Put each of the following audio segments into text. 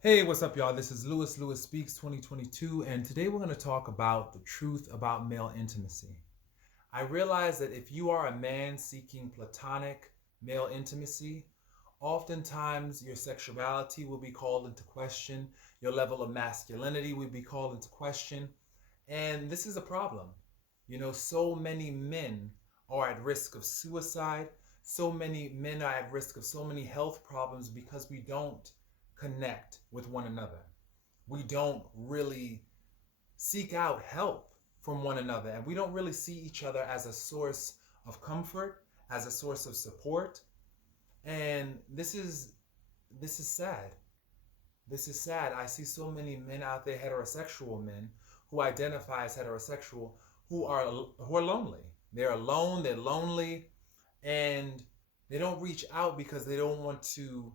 Hey, what's up, y'all? This is Lewis Speaks 2022, and today we're going to talk about the truth about male intimacy. I realize that if you are a man seeking platonic male intimacy, oftentimes your sexuality will be called into question, your level of masculinity will be called into question, and this is a problem. So many men are at risk of suicide, so many men are at risk of so many health problems because we don't connect with one another. We don't really seek out help from one another, and we don't really see each other as a source of comfort, as a source of support. And this is sad. This is sad. I see so many men out there, heterosexual men, who identify as heterosexual, who are lonely. They're alone, they're lonely, and they don't reach out because they don't want to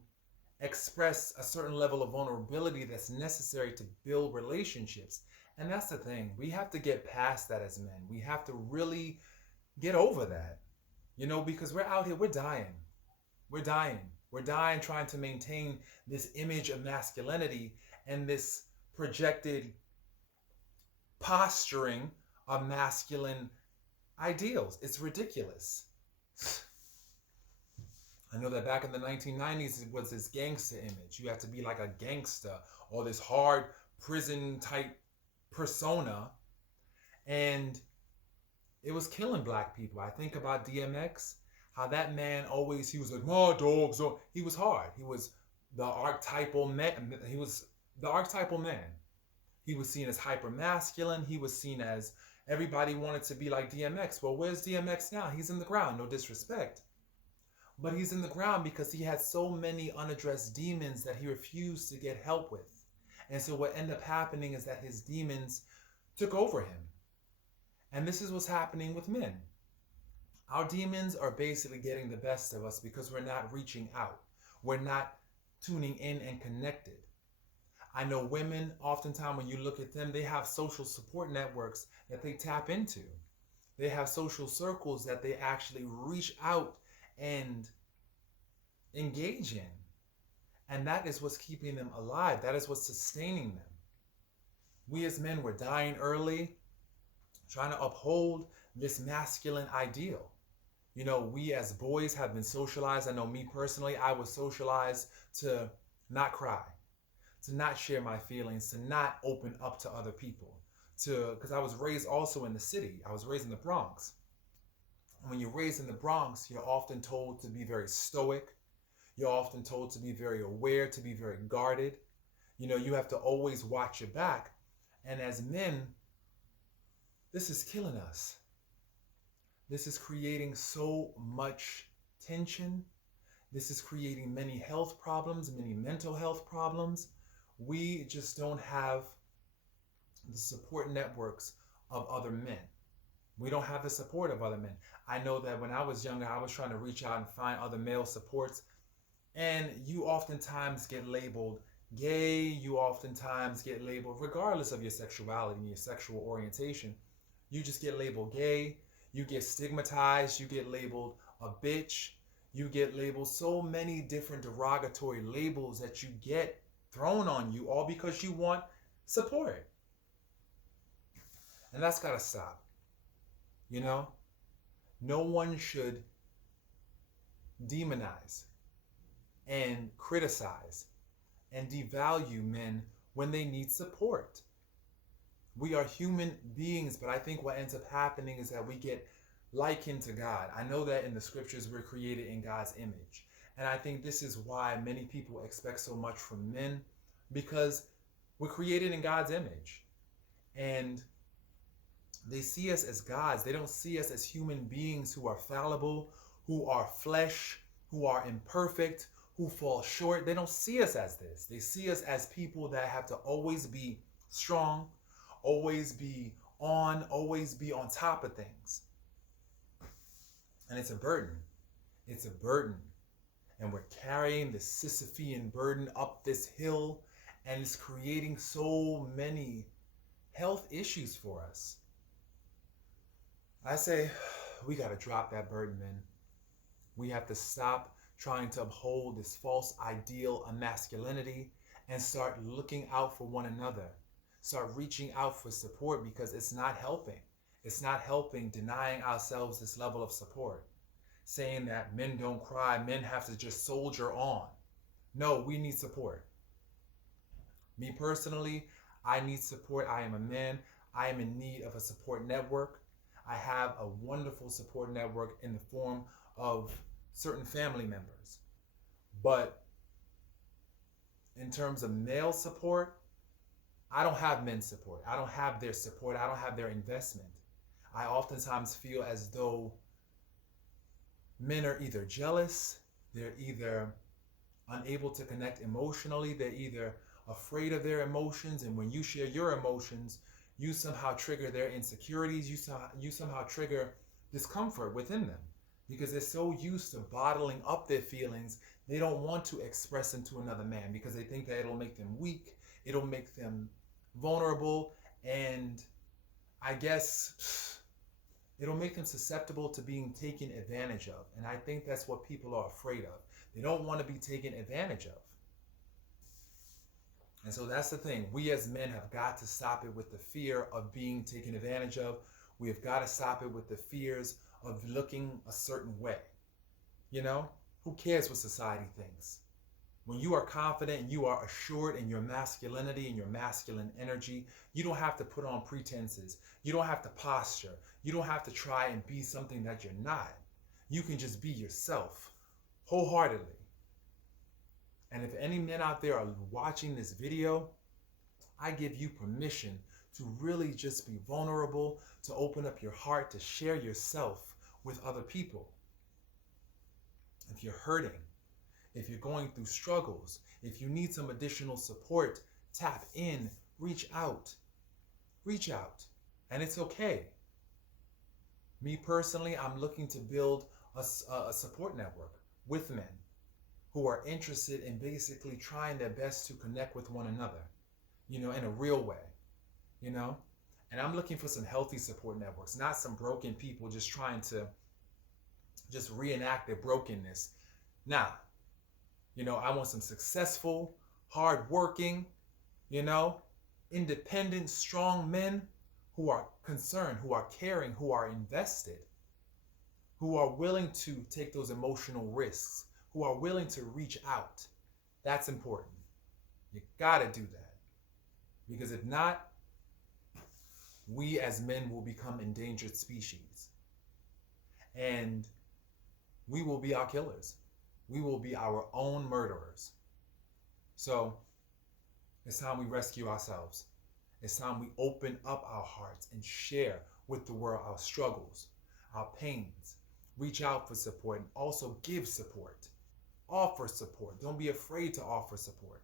express a certain level of vulnerability that's necessary to build relationships. And that's the thing. We have to get past that as men. We have to really get over that. Because we're out here, we're dying. We're dying. We're dying trying to maintain this image of masculinity and this projected posturing of masculine ideals. It's ridiculous. I know that back in the 1990s, it was this gangster image. You have to be like a gangster or this hard prison type persona. And it was killing black people. I think about DMX, how that man always, he was like, my dogs. So he was hard. He was the archetypal man. He was the archetypal man. He was seen as hyper masculine. He was seen as everybody wanted to be like DMX. Well, where's DMX now? He's in the ground. No disrespect. But he's in the ground because he had so many unaddressed demons that he refused to get help with. And so what ended up happening is that his demons took over him. And this is what's happening with men. Our demons are basically getting the best of us because we're not reaching out. We're not tuning in and connected. I know women, oftentimes when you look at them, they have social support networks that they tap into. They have social circles that they actually reach out and engage in. And that is what's keeping them alive. That is what's sustaining them. We as men were dying early, trying to uphold this masculine ideal. We as boys have been socialized. I know me personally, I was socialized to not cry, to not share my feelings, to not open up to other people, because I was raised also in the city. I was raised in the Bronx. When you're raised in the Bronx, you're often told to be very stoic. You're often told to be very aware, to be very guarded. You have to always watch your back. And as men, this is killing us. This is creating so much tension. This is creating many health problems, many mental health problems. We just don't have the support networks of other men. We don't have the support of other men. I know that when I was younger, I was trying to reach out and find other male supports. And you oftentimes get labeled gay. You oftentimes get labeled, regardless of your sexuality and your sexual orientation, you just get labeled gay. You get stigmatized. You get labeled a bitch. You get labeled so many different derogatory labels that you get thrown on you, all because you want support. And that's got to stop. You know, no one should demonize and criticize and devalue men when they need support. We are human beings, but I think what ends up happening is that we get likened to God. I know that in the scriptures we're created in God's image. And I think this is why many people expect so much from men, because we're created in God's image. And they see us as gods. They don't see us as human beings who are fallible, who are flesh, who are imperfect, who fall short. They don't see us as this. They see us as people that have to always be strong, always be always be on top of things. And it's a burden. It's a burden. And we're carrying this Sisyphean burden up this hill, and it's creating so many health issues for us. I say we got to drop that burden, man. We have to stop trying to uphold this false ideal of masculinity and start looking out for one another. Start reaching out for support because it's not helping. It's not helping denying ourselves this level of support. Saying that men don't cry, men have to just soldier on. No, we need support. Me personally, I need support. I am a man. I am in need of a support network. I have a wonderful support network in the form of certain family members. But in terms of male support, I don't have men's support. I don't have their support. I don't have their investment. I oftentimes feel as though men are either jealous, they're either unable to connect emotionally, they're either afraid of their emotions, and when you share your emotions, you somehow trigger their insecurities, you somehow trigger discomfort within them because they're so used to bottling up their feelings, they don't want to express them to another man because they think that it'll make them weak, it'll make them vulnerable, and I guess it'll make them susceptible to being taken advantage of. And I think that's what people are afraid of. They don't want to be taken advantage of. And so that's the thing. We as men have got to stop it with the fear of being taken advantage of. We have got to stop it with the fears of looking a certain way. You know, who cares what society thinks? When you are confident and you are assured in your masculinity and your masculine energy, you don't have to put on pretenses. You don't have to posture. You don't have to try and be something that you're not. You can just be yourself wholeheartedly. And if any men out there are watching this video, I give you permission to really just be vulnerable, to open up your heart, to share yourself with other people. If you're hurting, if you're going through struggles, if you need some additional support, tap in, reach out. Reach out. And it's okay. Me personally, I'm looking to build a support network with men who are interested in basically trying their best to connect with one another, you know, in a real way, you know? And I'm looking for some healthy support networks, not some broken people just trying to just reenact their brokenness. Nah, you know, I want some successful, hardworking, you know, independent, strong men who are concerned, who are caring, who are invested, who are willing to take those emotional risks, who are willing to reach out. That's important. You gotta do that. Because if not, we as men will become endangered species. And we will be our killers. We will be our own murderers. So it's time we rescue ourselves. It's time we open up our hearts and share with the world our struggles, our pains. Reach out for support and also give support. Offer support. Don't be afraid to offer support.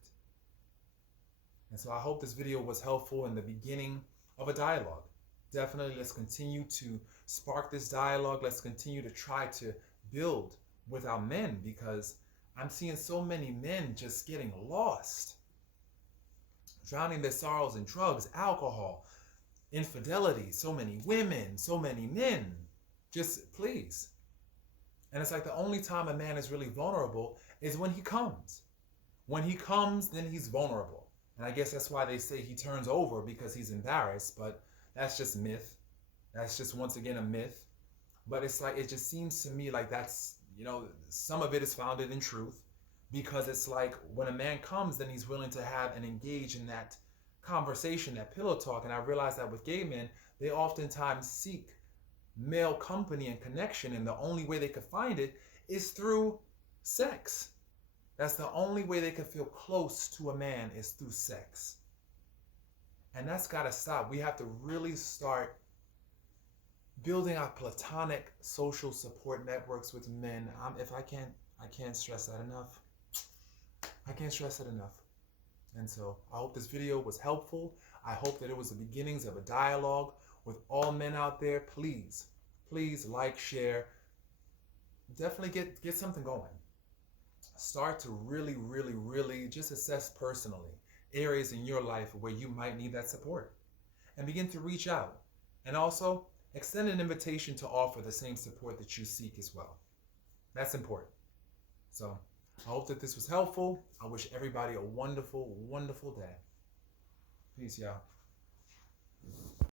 And so I hope this video was helpful in the beginning of a dialogue. Definitely let's continue to spark this dialogue. Let's continue to try to build with our men because I'm seeing so many men just getting lost, drowning their sorrows in drugs, alcohol, infidelity, so many women, so many men. Just please. And it's like the only time a man is really vulnerable is when he comes. When he comes, then he's vulnerable. And I guess that's why they say he turns over because he's embarrassed, but that's just myth. That's just once again a myth. But it's like, it just seems to me like that's, you know, some of it is founded in truth because it's like when a man comes, then he's willing to have and engage in that conversation, that pillow talk. And I realize that with gay men, they oftentimes seek male company and connection, and the only way they could find it is through sex. That's the only way they can feel close to a man is through sex. And that's got to stop. We have to really start building our platonic social support networks with men. I can't stress that enough. I can't stress it enough. And so I hope this video was helpful. I hope that it was the beginnings of a dialogue with all men out there. Please like, share, definitely get something going. Start to really just assess personally areas in your life where you might need that support and begin to reach out, and also extend an invitation to offer the same support that you seek as well. That's important. So I hope that this was helpful. I wish everybody a wonderful, wonderful day. Peace, y'all.